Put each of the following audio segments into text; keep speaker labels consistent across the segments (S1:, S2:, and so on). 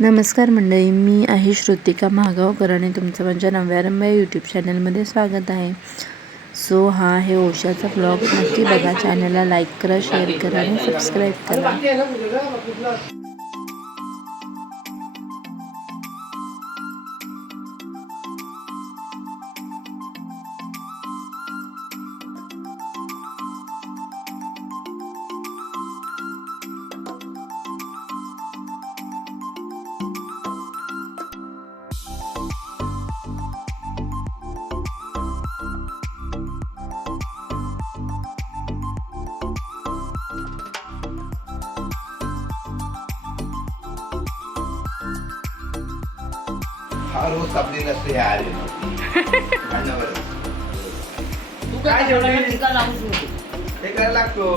S1: नमस्कार मंडळी मी आहे श्रुतिका महागावकर आणि तुमचं माझ्या नव्यारंभ या यूट्यूब चॅनलमध्ये स्वागत आहे. सो हा आहे ओशाचा ब्लॉग नक्की बघा चॅनलला लाईक करा शेअर करा आणि सबस्क्राईब करा.
S2: हा रोज कापलेला असतो आले.
S3: तू
S2: काय जेवढं?
S3: टीका लावूच नको
S2: हे करायला लागतो.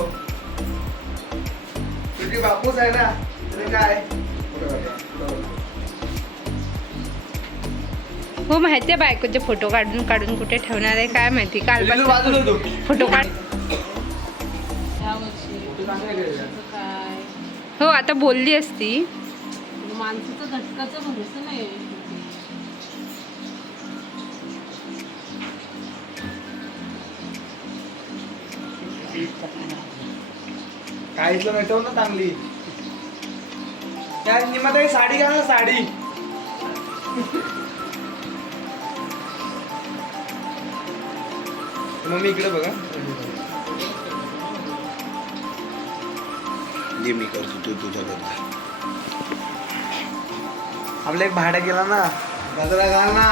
S2: तुझी बापूस आहे ना तरी काय?
S4: हो माहिती आहे बायकोचे फोटो काढून काढून कुठे ठेवणार आहे काय माहिती?
S2: बाजूला
S4: कालपासून
S2: तू.
S4: फोटो काढ
S3: काय?
S4: हो आता बोलली असती.
S3: माणसाचं घटकाचं भरोसा नाही
S2: काहीच भेटव ना चांगली. त्या निमात साडी घाल ना साडी. मम्मी इकडे बघा.
S5: जे मी करतो तू तुझ्या करता
S2: आपला एक भाडा गेला ना. गजरा घाल ना.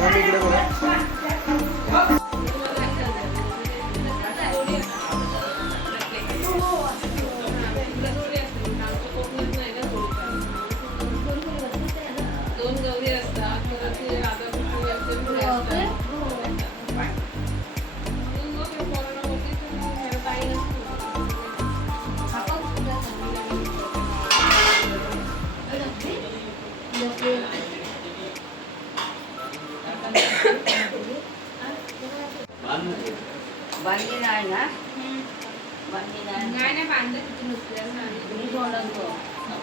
S2: मम्मी इकडे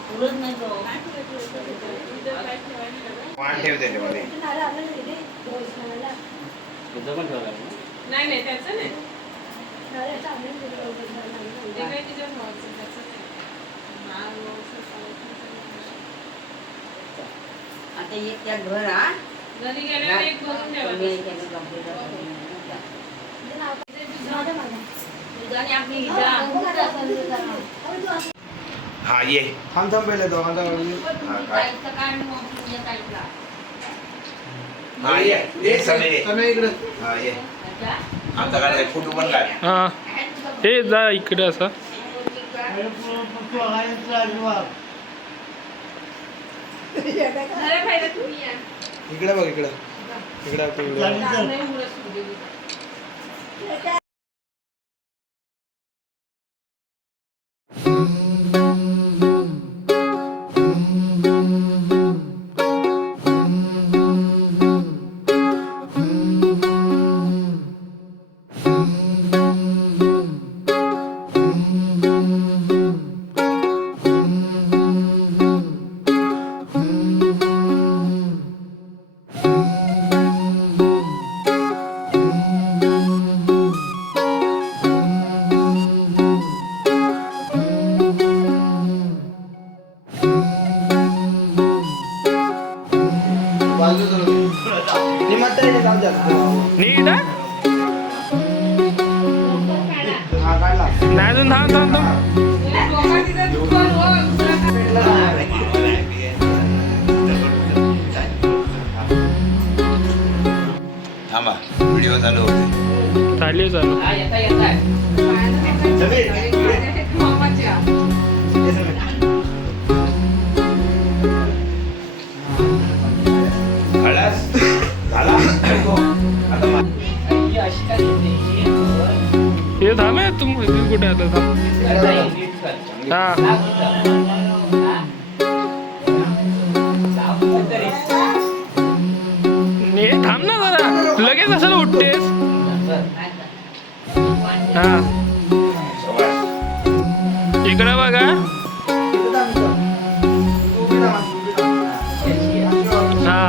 S3: पुरत
S6: नाही तो.
S2: वाण ठेव त्याच्यामध्ये
S3: नाही नाही त्याचं नाही. ते काय तिच्या भावाचं, त्याचं नाही. नाव, व्यवस्थित सांगितलं.
S6: आता एक त्या घर हा?
S3: घरी गेल्यावर एक भरून
S6: मी
S3: ठेवायचं.
S6: त्याने computer वर दुधाने आपली हिजा
S5: हा ये.
S2: थांब थांब पहिले दोघांचा
S5: हा काय?
S6: काय.
S5: हा ये. ये
S2: इकडे.
S5: हा ये? आता काय फोटो पण काढ.
S7: हा. हे जा इकडे असं.
S2: इकडे बघ इकडे. इकडे
S7: अजून थांब थांब थांब.
S5: थांबा व्हिडिओ चालू होते.
S7: चालू चालू
S3: हा
S5: सवास.
S7: इकडं बघा हा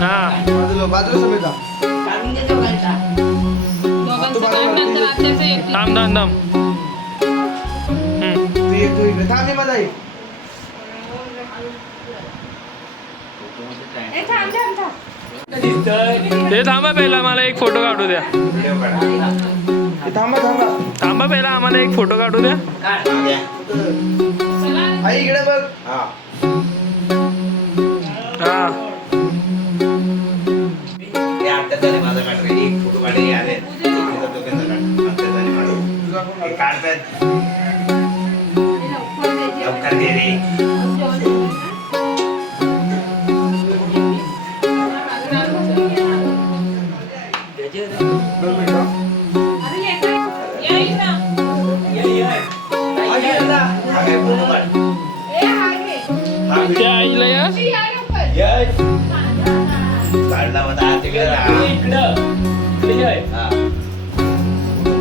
S7: हा
S2: बाजूला बाजूला समेत जा.
S6: काढून देतो घरचा
S3: दोघांचं काढ नंतर आत्याचं एक
S7: थांब थांब थांब हम्म.
S2: तू ये, तू इकडे. थांब,
S3: ए, थांब, थांब, थांब.
S7: ते थांबा पहिला मला एक फोटो काढू द्या.
S2: हे थांबा थांबा
S7: थांबा पहिला आम्हाला एक फोटो काढू द्या.
S2: आई इकडे बघ
S5: हा.
S7: हा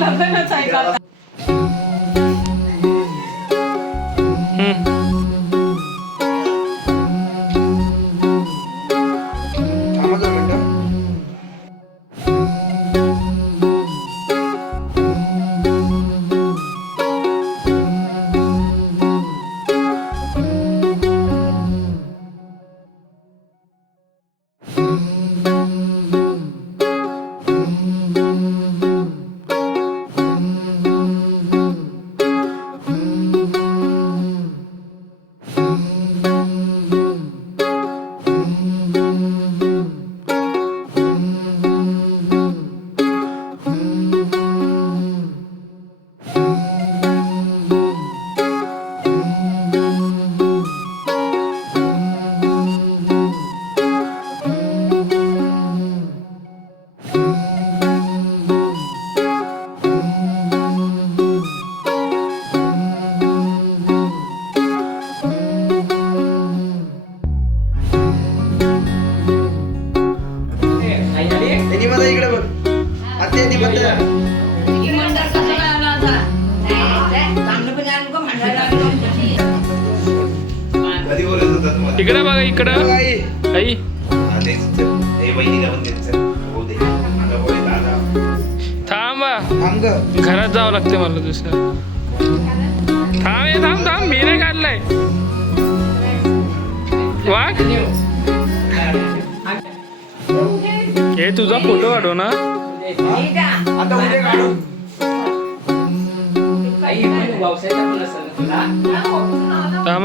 S3: जसं काही ते लग्नच आहे
S5: बोले दादा
S7: थांबा. घरात जावं लागते मला दुसरं. थांब हे थांब थांब. मी नाही काढलाय. वाघ. हे तुझा फोटो काढू ना.
S6: ठीक आहे.
S2: आता उद्या काढू.
S7: थांब.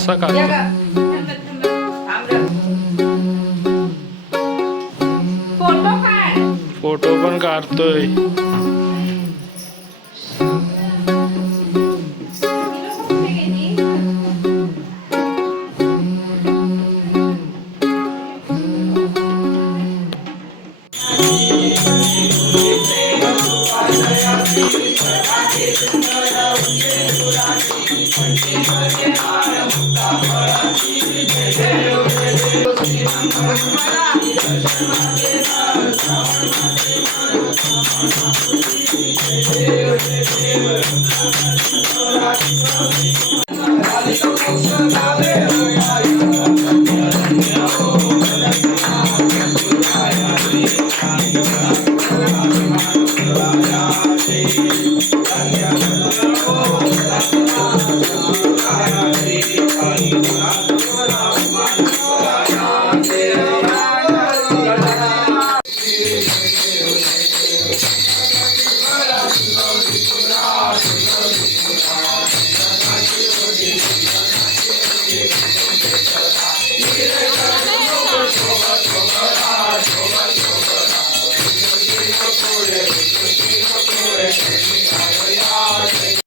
S7: असं
S6: का?
S3: फोटो
S7: पण काढतोय.
S3: Thank. 快乐